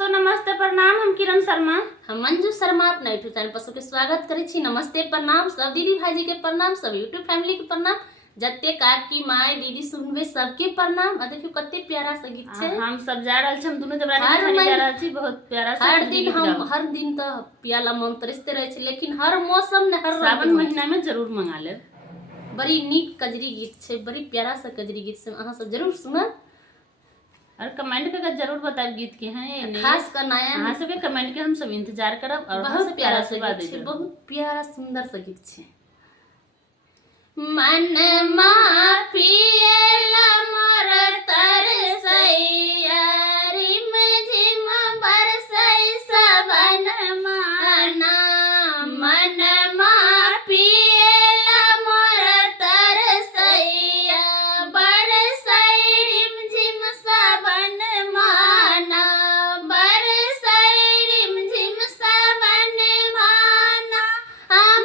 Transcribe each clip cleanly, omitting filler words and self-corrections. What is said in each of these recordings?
दोस्तों नमस्ते प्रणाम। हम किरण शर्मा, हम मंजू शर्मा अपना यूट्यूब चैनल पर सबके स्वागत करै छी। नमस्ते प्रणाम सब दीदी भाईजी के प्रणाम, सब यूट्यूब फैमिली के प्रणाम, जत्ते काकी माय दीदी सुनबे सबके प्रणाम। आ देखियो कते प्यारा सा गीत छे। हम सब जा रहल छी, हम दोनों जबरानी जा रहल छी। बहुत प्यारा सा हर दिन तो पियाला मन तरसते रहे छे, लेकिन हर मौसम ने हर सावन महीना में जरूर मंगा ले। बड़ी नीक कजरी गीत छे, बड़ी प्यारा सा कजरी गीत से अहाँ सब जरूर सुनब और कमेंट करके जरूर बताएं गीत के हैं। खास कर नया अहाँ सबके कमेंट के हम सब इंतजार करब। और बहुत प्यारा से बात छे, बहुत प्यारा सुंदर सा गीत छे। मन मा पिएला मोर तरसैया, रिम झिम बरसै सबन माना। मन मा पिएला मोर तरसैया, बरसै रिम झिम सबन माना। बरसै रिम झिम सबन माना,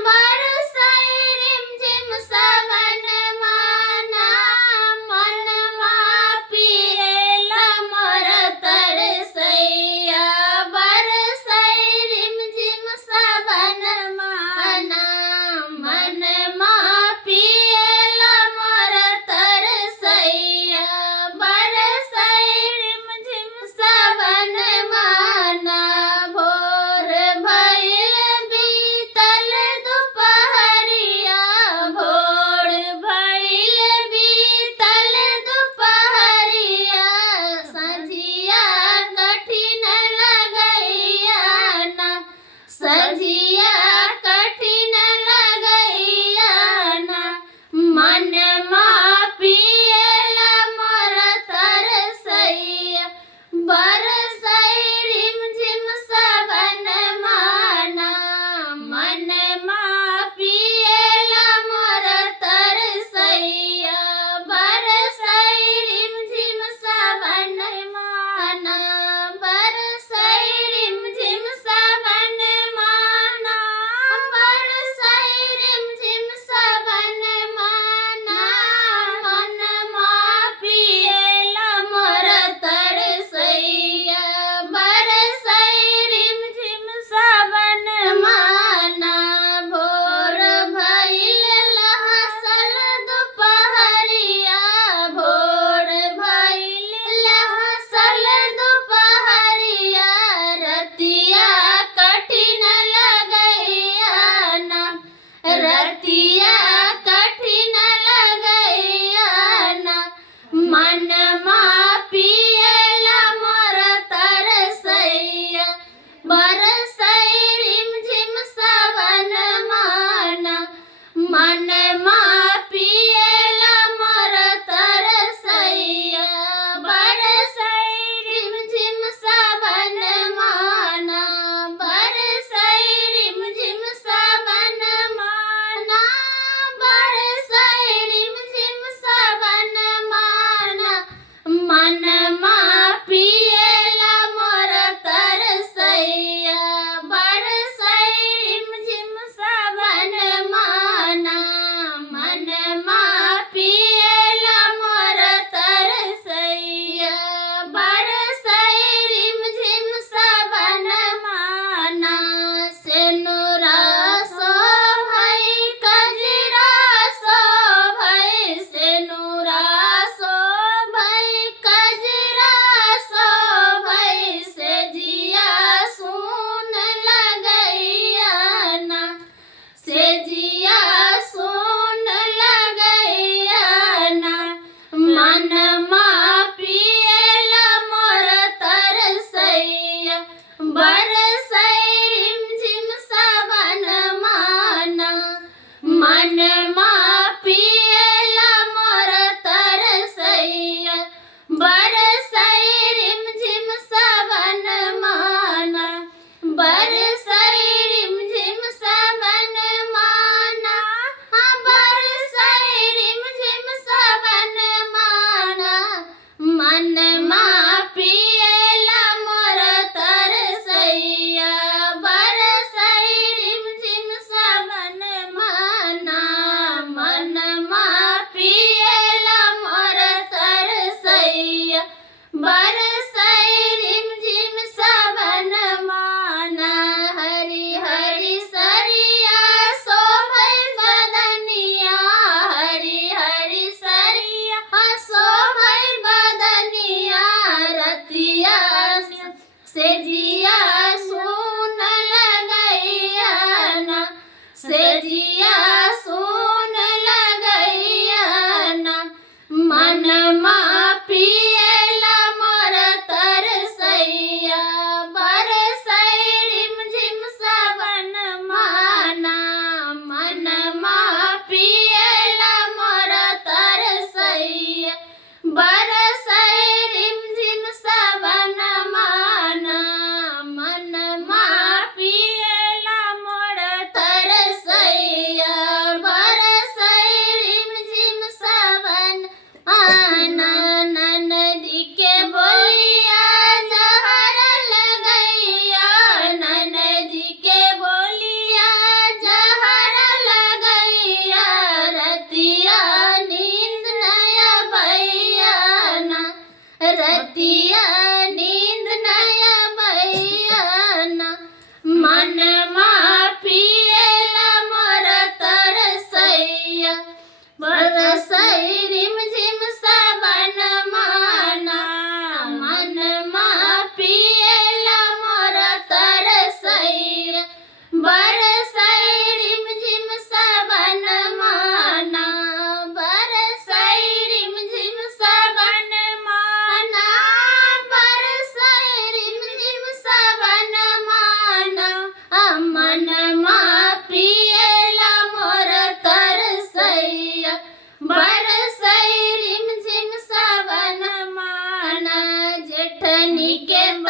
बरसै रिम झिम सबन माना। मन मा पिएला के